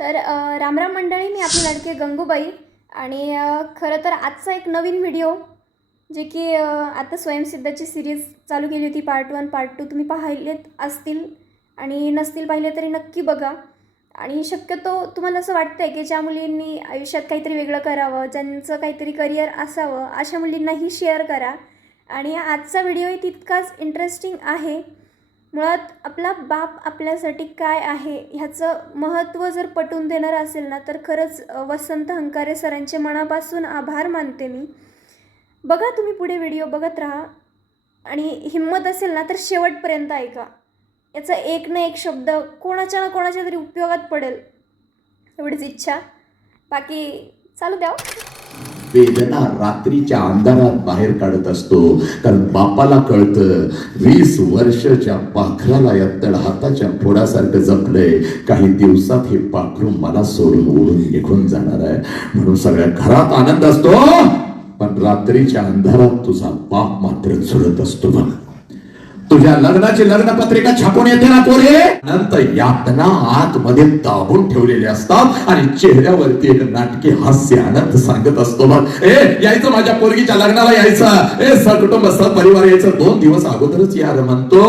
तर रामराम मंडळी मी आपली लाडके गंगूबाई आणि खरं तर आजचा एक नवीन व्हिडिओ जे की आता स्वयंसिद्धाची सिरीज चालू केली होती पार्ट वन पार्ट टू तुम्ही पाहिलेत असतील आणि नसतील पाहिले तरी नक्की बघा. आणि शक्यतो तुम्हाला असं वाटतं आहे की ज्या मुलींनी आयुष्यात काहीतरी वेगळं करावं ज्यांचं काहीतरी करिअर असावं अशा मुलींनाही शेअर करा. आणि आजचा व्हिडिओही तितकाच इंटरेस्टिंग आहे मुळात आपला बाप आपल्यासाठी काय आहे ह्याचं महत्त्व जर पटवून देणारं असेल ना तर खरंच वसंत हंकारे सरांचे मनापासून आभार मानते मी. बघा तुम्ही पुढे व्हिडिओ बघत राहा. आणि हिंमत असेल ना तर शेवटपर्यंत ऐका. याचा एक ना एक शब्द कोणाच्या ना कोणाच्या तरी उपयोगात पडेल. एवढीच इच्छा. बाकी चालू द्या हो. वेदना रात्रीच्या अंधारात बाहेर काढत असतो. कारण बापाला कळतं वीस वर्षाच्या पाखराला या तळहाताच्या फोडासारखं जपलंय. काही दिवसात हे पाखरू मला सोडून ओढून निघून जाणार आहे. म्हणून सगळ्या घरात आनंद असतो. पण रात्रीच्या अंधारात तुझा बाप मात्र झुरत असतो बघ. तुझ्या लग्नाची लग्न पत्रिका छापून येते ना पोरे? नंतर यातना आतमध्ये दाबून ठेवलेले असतात आणि चेहऱ्यावरती एक नाटकी हास्य आनंद सांगत असतो मग ए यायचं माझ्या पोरगीच्या लग्नाला यायचं. ए सकुटुंब परिवार यायचं. दोन दिवस अगोदरच यार म्हणतो.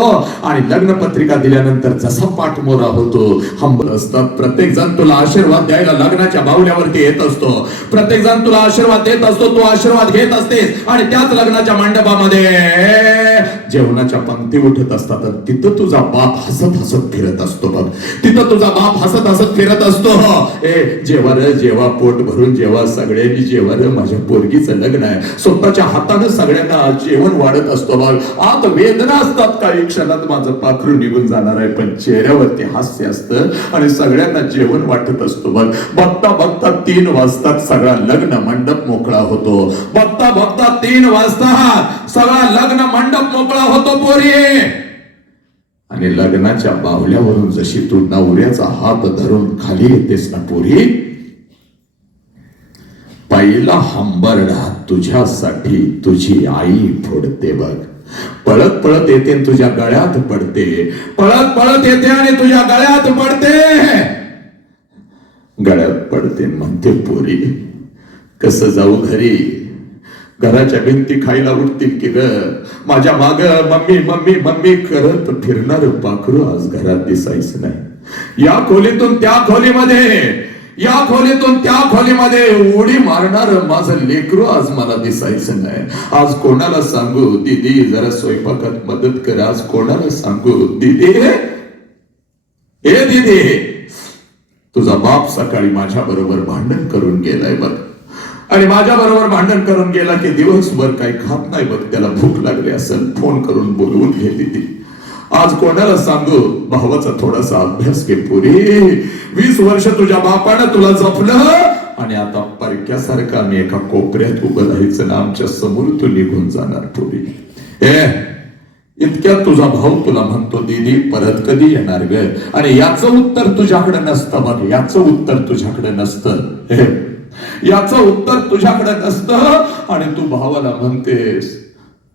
आणि लग्न पत्रिका दिल्यानंतर जसा पाठमोरा होतो. हंबल असतात. प्रत्येक जण तुला आशीर्वाद द्यायला लग्नाच्या बावल्यावरती येत असतो. प्रत्येक जण तुला आशीर्वाद देत असतो. तू आशीर्वाद घेत असतेस. आणि त्याच लग्नाच्या मंडपामध्ये जेवणाच्या पंक्ती उठत असतात तिथं तुझा बाप हसत हसत फिरत असतो बघ. तिथं तुझा बाप हसत हसत फिरत असतो. ए जेव्हा रे जेव्हा पोट भरून जेव्हा सगळ्यांनी जेव्हा रे माझ्या पोरगीचं लग्न आहे स्वतःच्या हातानं सगळ्यांना जेवण वाढत असतो बघ. आत वेदना असतात काही क्षणात माझं पाखरू निघून जाणार आहे पण चेहऱ्यावरती हास्य असतं आणि सगळ्यांना जेवण वाटत असतो बघ. बघता बघता तीन वाजता सगळा लग्न मंडप मोकळा होतो. बघता बघता तीन वाजता सगळा लग्न मंडप मोकळा होतो पोरी. आणि लग्नाच्या बावल्यावरून जशी तू नवऱ्याचा हात धरून खाली येतेस ना पोरी पहिला हंबरडा तुझ्यासाठी तुझी आई फोडते बघ. पळत पळत येते तुझ्या गळ्यात पडते. पळत पळत येते आणि तुझ्या गळ्यात पडते. गळ्यात पडते म्हणते पोरी. कस जाऊ घरी? घराच्या भिंती खायला उठतील की ग? माझ्या माग मम्मी मम्मी मम्मी करत फिरणार पाखरू आज घरात दिसायचं नाही. या खोलीतून त्या खोलीमध्ये या खोलीतून त्या खोलीमध्ये उडी मारणार माझं लेकरू आज मला दिसायचं नाही. आज कोणाला सांगू दीदी जरा स्वयंपाकात मदत कर. आज कोणाला सांगू दीदी ए दीदी तुझा बाप सकाळी माझ्या बरोबर भांडण करून गेलाय बघ. आणि माझ्या बरोबर भांडण करून गेला की दिवसभर काही खात नाही बघ त्याला भूक लागली असेल फोन करून बोलवून घेतली ती आज कोणाला सांगू? भावाचा थोडासा अभ्यास घे पुरी. वीस वर्ष तुझ्या बापानं तुला जपलं आणि आता परक्यासारखा आम्ही एका कोपऱ्यात उभं राहायचं ना आमच्यासमोर तू निघून जाणार पुरी. ए इतक्यात तुझा भाऊ तुला म्हणतो दीदी परत कधी येणार ग? आणि याचं उत्तर तुझ्याकडे नसतं बघ याचं उत्तर तुझ्याकडे नसतं. हे, याचं उत्तर तुझ्याकडे नसतं आणि तू भावाला म्हणतेस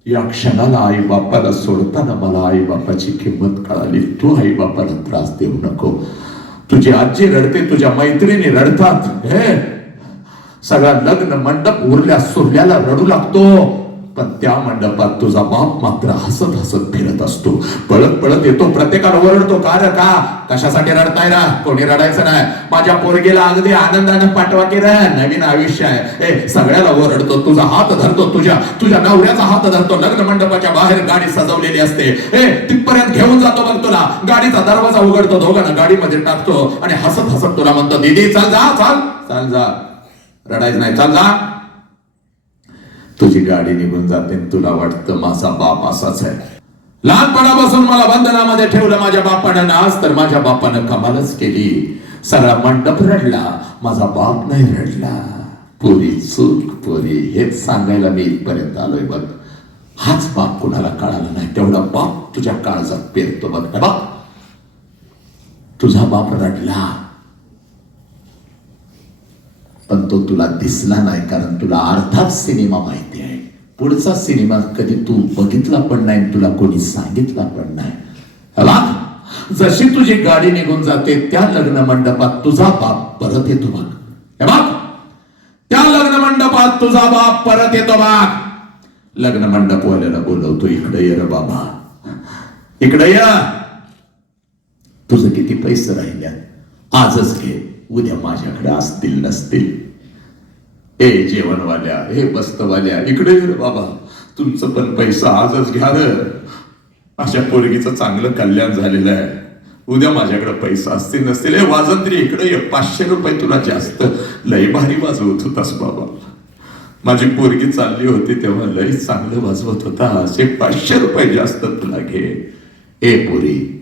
या क्षणाला आई बापाला सोडताना मला आई बापाची किंमत कळाली. तू आई बापाला त्रास देऊ नको. तुझी आजी रडते तुझ्या मैत्रिणी रडतात. हे सगळा लग्न मंडप उरल्या सुरल्याला रडू लागतो. पण त्या मंडपात तुझा बाप मात्र हसत हसत फिरत असतो. पळत पळत येतो प्रत्येकाला ओरडतो का रे का? कशासाठी रडताय ना कोणी रडायचं नाही. माझ्या पोरगीला अगदी आनंदानं पाठवा की रे नवीन आयुष्य आहे. ए सगळ्याला ओरडतो तुझा हात धरतो तुझ्या तुझ्या नवऱ्याचा हात धरतो. लग्न मंडपाच्या बाहेर गाडी सजवलेली असते. ए तिथपर्यंत घेऊन जातो बघ तुला. गाडीचा दरवाजा उघडतो दोघांना गाडीमध्ये टाकतो आणि हसत हसत तुला म्हणतो दीदी चाल जा चाल चाल जा. रडायचं नाही चाल जा. तुझी गाडी निघून जाते तुला वाटतं माझा बाप असाच आहे. लहानपणापासून मला बंधनामध्ये ठेवलं माझ्या बापानं आज तर माझ्या बापानं कमालच केली. सगळा मंडप रडला माझा बाप नाही रडला. पुरी चूक पुरी हेच सांगायला मी इथपर्यंत आलोय बघ. हाच बाप कुणाला कळाला नाही. तेवढा बाप तुझ्या काळजात पेरतो बघ. बाप तुझा बाप रडला. पण तो तुला दिसला नाही कारण तुला अर्थात सिनेमा माहिती आहे. पुढचा सिनेमा कधी तू बघितला पण नाही तुला कोणी सांगितला पण नाही. जशी तुझी गाडी निघून जाते त्या लग्न मंडपात तुझा बाप परत येतो बघ. हे बघ त्या लग्न मंडपात तुझा बाप परत येतो बघ. लग्न मंडपवाल्याला बोलवतो इकडे ये रे बाबा. इकडे ये. तुझं किती पैसे राहिले? आजच घे. उद्या माझ्याकडे असतील नसतील. ए जेवणवाल्या हे बस्तवाल्या इकडे बाबा. तुमचं पण पैसा आजच घ्या अशा पोरगीचं चांगलं कल्याण झालेलं आहे. उद्या माझ्याकडे पैसा असतील नसतील. हे वाजंत्री इकडे ये. पाचशे रुपये तुला जास्त. लय भारी वाजवत होतास बाबा. माझी पोरगी चालली होती तेव्हा लय चांगलं वाजवत होता असे पाचशे रुपये जास्त तुला घे. ए पोरी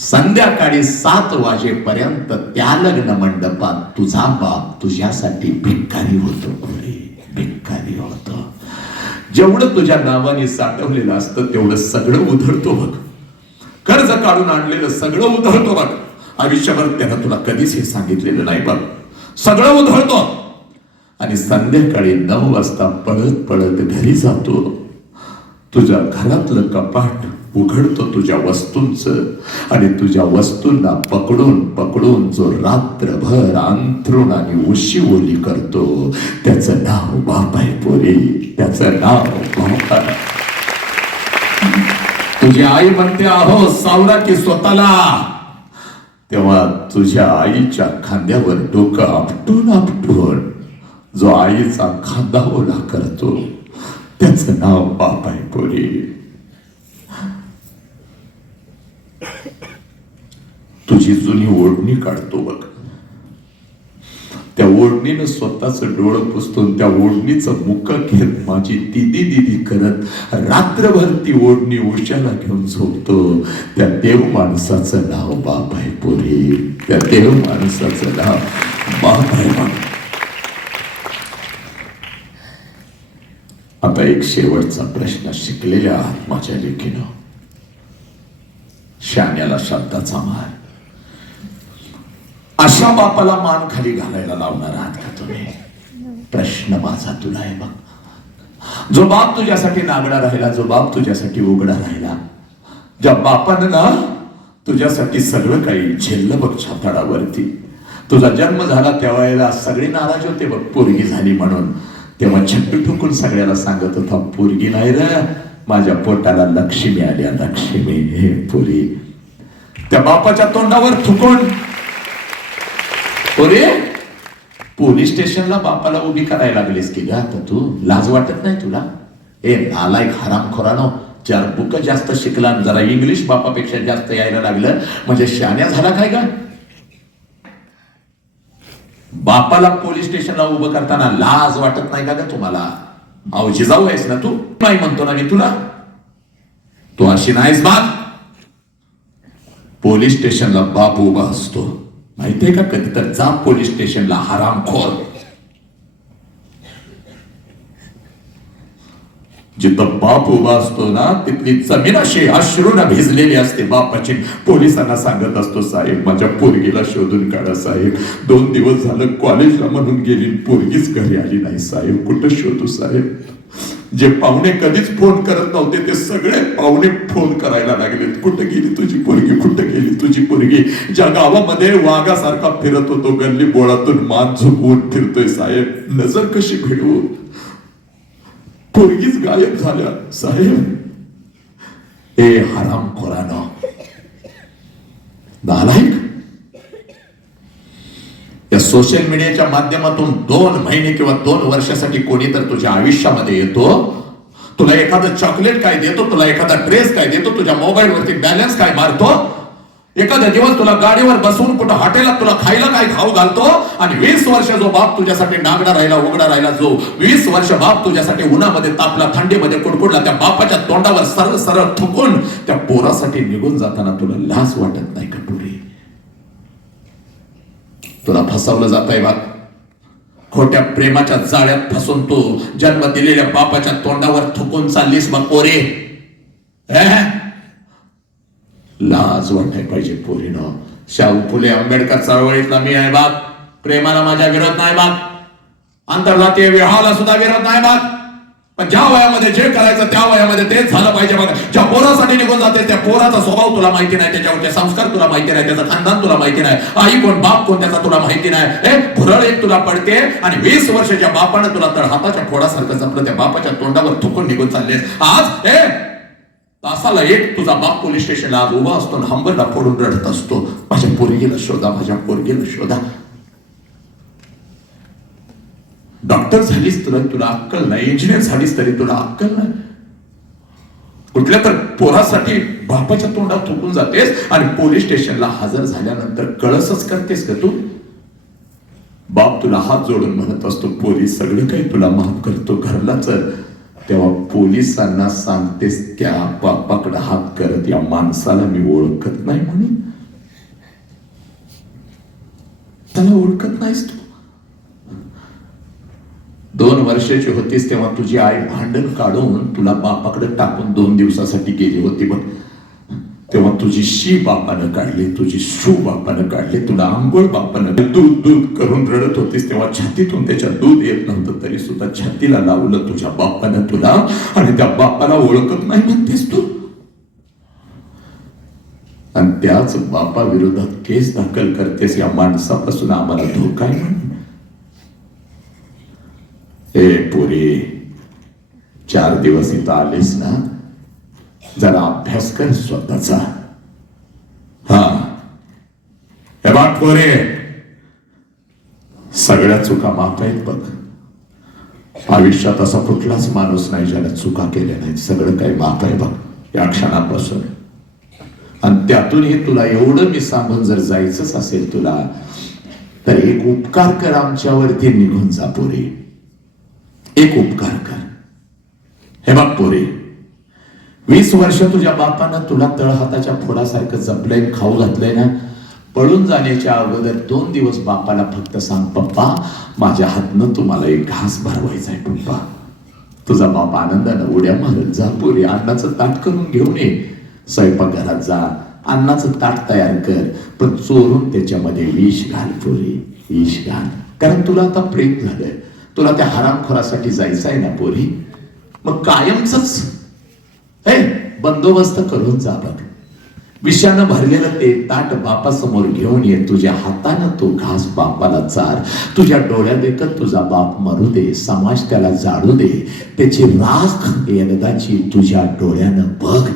संध्याकाळी सात वाजेपर्यंत त्या लग्न मंडपात तुझा बाप तुझ्यासाठी भिक्कारी होतो. भिक्कारी होतो. जेवढं तुझ्या नावाने साठवलेलं असतं तेवढं सगळं उधळतो बघ. कर्ज काढून आणलेलं सगळं उधळतो बघ. आयुष्यभर त्यानं तुला कधीच हे सांगितलेलं नाही बघ. सगळं उधळतो. आणि संध्याकाळी नऊ वाजता पळत पळत घरी जातो. तुझ्या घरातलं कपाट उघडतो तुझ्या वस्तूंचं आणि तुझ्या वस्तूंना पकडून पकडून जो रात्रभर अंथरुण आणि उशी ओली करतो त्याचं नाव बाप आहे पोरी. त्याचं नाव बाप तुझी आई म्हणते आहो सावरा की स्वतःला. तेव्हा तुझ्या आईच्या खांद्यावर डोकं आपटून आपटून जो आईचा खांदा ओला करतो त्याचं नाव बाप आहे पोरी. तुझी जुनी ओढणी काढतो बघ. त्या ओढणीनं स्वतःच डोळं पुसतून त्या ओढणीचं मुख घेत माझी दिदी दिदी करत रात्रभर ती ओढणी उशाला घेऊन झोपतो. त्या देव माणसाचं नाव बाप आहे पोरी. त्या देव माणसाचं नाव बाप आहे आता एक शेवटचा प्रश्न शिकलेल्या आहात माझ्या लेखीनं शाण्याला शब्दाचा मार अशा बापाला मान खाली घालायला लावणार आहात का तुम्ही? प्रश्न माझा तुला आहे बघ. जो बाप तुझ्यासाठी नागडा राहिला जो बाप तुझ्यासाठी उघडा राहिला ज्या बापानं ना तुझ्यासाठी सगळं काही झेललं बघ छाताडावरती तुझा जन्म झाला त्यावेळेला सगळे नाराज होते बघ पोरगी झाली म्हणून. तेव्हा छट्टू ठोकून सगळ्याला सांगत होता पोरगी नाही र माझ्या पोटाला लक्ष्मी आल्या लक्ष्मी हे पुरी. त्या बापाच्या तोंडावर थुकून पोरे पोलीस स्टेशनला बापाला उभी करायला लागलीस की आता तू? लाज वाटत नाही तुला? ए नालायक हरामखोरानो चार बुक जास्त शिकला जरा इंग्लिश बापापेक्षा जास्त यायला लागलं. म्हणजे शान्या झाला काय का बापाला पोलीस स्टेशनला उभं करताना लाज वाटत नाही का ग तुम्हाला? अहो जाऊ आहेस ना तू? नाही म्हणतो ना मी तुला. तू अशी नाहीस बाप. पोलीस स्टेशनला बाप उभा असतो. माहितीये का कधी तर जा पोलीस स्टेशनला हरामखोर? जिथं बाप उभा असतो ना तिथली जमीन अशी अश्रून भिजलेली असते. बापाची पोलिसांना सांगत असतो साहेब माझ्या पोरगीला शोधून काढा साहेब. दोन दिवस झालं कॉलेजला म्हणून गेली पोरगीच घरी आली नाही साहेब. कुठं शोधू साहेब? जे पाहुणे कधीच फोन करत नव्हते ते सगळे पाहुणे फोन करायला लागले. कुठं गेली तुझी पोरगी? कुठं गेली तुझी पोरगी? ज्या गावामध्ये वाघासारखा फिरत होतो गल्ली बोळातून मान झुकवून फिरतोय साहेब. नजर कशी भिडवू? पोरगीच गायब झाल्या साहेब. ए हराम खोरानं नालायक सोशल मीडियाच्या माध्यमातून दोन महिने किंवा दोन वर्षासाठी कोणी तर तुझ्या आयुष्यामध्ये येतो तुला एखादं चॉकलेट काय देतो तुला एखादा ड्रेस काय देतो तुझ्या मोबाईल वरती बॅलन्स काय मारतो एखादा दिवस तुला गाडीवर बसवून कुठं हॉटेलात तुला खायला काय खाऊ घालतो आणि वीस वर्ष जो बाप तुझ्यासाठी नागडा राहिला उघडा राहिला जो वीस वर्ष बाप तुझ्यासाठी उन्हामध्ये तापला थंडीमध्ये कुडकुडला त्या बापाच्या तोंडावर सरळ सरळ थुकून त्या पोरासाठी निघून जाताना तुला लाज वाटत नाही का? तुला फसवलं जात आहे बा. खोट्या प्रेमाच्या जाळ्यात फसून तू जन्म दिलेल्या बापाच्या तोंडावर थुकून चाललीस मग पोरे. हे? लाज वाटाय पाहिजे पोरीनं. शाहू फुले आंबेडकर चळवळीतला मी आहे बाप. प्रेमाला माझ्या विरोध नाही बाप. आंतरजातीय विवाहाला सुद्धा विरोध नाही बाप. पण ज्या वयामध्ये जे करायचं त्या वयामध्ये तेच झालं पाहिजे बघा. ज्या पोरासाठी निघून जाते त्या पोराचा स्वभाव तुला माहिती नाही त्याच्यावरचे संस्कार तुला माहिती नाही त्याचं खानदान तुला माहिती नाही आई कोण बाप कोण त्याचा तुला माहिती नाही. हे भुरळ एक तुला पडते आणि वीस वर्षाच्या बापानं तुला तर हाताच्या फोडासारखं जपलं त्या बापाच्या तोंडावर थुकून निघून चालले. आज हे तासाला एक तुझा बाप पोलीस स्टेशनला आज उभा असतो हंबरला फोडून रडत असतो. माझ्या पोरगीला शोधा माझ्या पोरगीला शोधा. डॉक्टर झालीस तुला तुला अक्कल नाही इंजिनियर झालीस तरी तुला अक्कल नाही. कुठल्या तर पोरासाठी बापाच्या तोंडात थुकून जातेस आणि पोलीस स्टेशनला हजर झाल्यानंतर कळसच करतेस का तू? बाप तुला हात जोडून म्हणत असतो पोलीस सगळं काही तुला माफ करतो घरला चल. तेव्हा पोलिसांना सांगतेस त्या बापाकडे हात करत या माणसाला मी ओळखत नाही म्हणून त्याला ओळखत नाहीस तू. वर्षाची होतीस तेव्हा तुझी आई भांडण काढून तुला बापाकडे टाकून दोन दिवसासाठी गेली होती बघ. तेव्हा तुझी शी बापानं काढली तुझी शू बापानं काढली तुला आंघोळ बापानं दूध दूध करून रडत होतीस तेव्हा छातीतून त्याच्या दूध येत नव्हतं तरी सुद्धा छातीला लावलं तुझ्या बापानं तुला आणि त्या बापाला ओळखत नाही म्हणतेस तू. आणि त्याच बापा विरोधात केस दाखल करतेस या माणसापासून आम्हाला धोका आहे ए पुरी चार दिवस इथं आलीस ना? जरा अभ्यास कर स्वतःचा. हा. हे पोरे सगळ्या चुका माफ आहेत बघ. आयुष्यात असा कुठलाच माणूस नाही ज्याने चुका केल्या नाहीत. सगळं काही माफ आहे बघ या क्षणापासून. आणि त्यातूनही तुला एवढं मी सांगून जर जायचंच असेल तुला तर एक उपकार कर आमच्यावरती निघून जा पोरे. एक उपकार कर. हे बाप पोरे वीस वर्ष तुझ्या बापानं तुला तळहाताच्या फोडासारखं जपलंय खाऊ घातलंय ना? पळून जाण्याच्या अगोदर दोन दिवस बापाला फक्त सांग पप्पा माझ्या हातनं तुम्हाला एक घास भरवायचा आहे पप्पा. तुझा बाप आनंदानं उड्या मारत जा पोरी अन्नाचं ताट करून घेऊन ये. स्वयंपाकघरात जा अन्नाचं ताट तयार कर पण चोरून त्याच्यामध्ये विष घाल पोरी विष घाल. कारण तुला आता प्रेम झालंय. तुला त्या हरामखोरासाठी जायचं आहे ना पोरी? मग कायमच हे बंदोबस्त करून जा बघ. विषानं भरलेलं ते ताट बापासमोर घेऊन ये. तुझ्या हातानं तो घास बापाला चार. तुझ्या डोळ्यात देखत तुझा बाप मरू दे. समाज त्याला जाळू दे. त्याची राख एकदाची तुझ्या डोळ्यानं बघ.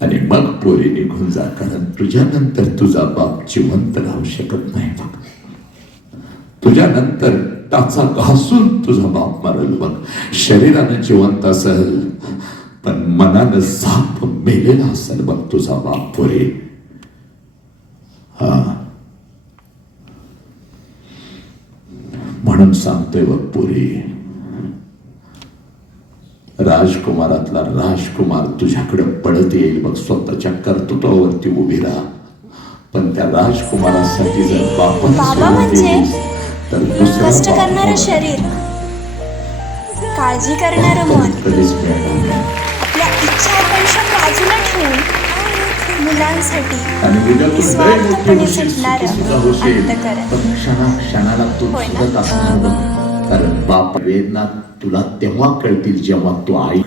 आणि मग पोरी निघून जा कारण तुझ्यानंतर तुझा बाप जिवंत राहू शकत नाही बघ. तुझ्यानंतर टाचा घासून तुझा बाप मरल बघ. शरीरानं जिवंत असेल पण मनानं साप मेलेला असेल बघ तुझा बाप पुरे हा. म्हणून सांगतोय बघ पुरी राजकुमारातला राजकुमार तुझ्याकडे पडत येईल बघ स्वतःच्या कर्तृत्वावरती उभी राहा. पण त्या राजकुमारासाठी जर बाबा म्हणजे? कष्ट करणारं. शरीर काळजी करणारं मन. आपल्या इच्छा आकांक्षा बाजूला ठेवून मुलांसाठी होशील, झटणारं. कारण बाप वेदना तुला तेव्हा कळतील जेव्हा तू आई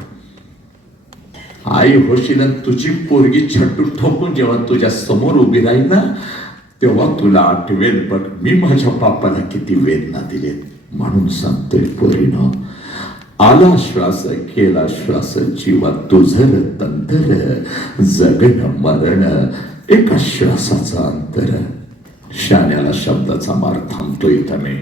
आई होशील तुझी पोरगी छटून ठोकून जेव्हा तुझ्या समोर उभी राहील ना तेव्हा तुला आठवेल पण मी माझ्या बापाला किती वेदना दिलेत म्हणून सांगतोय पोरीनं. आला श्वास केला श्वास जीवा तुझर तंतर जगण मरण एका श्वासाचा अंतर. शाण्याला शब्दाचा मार थांबतो इथं मी.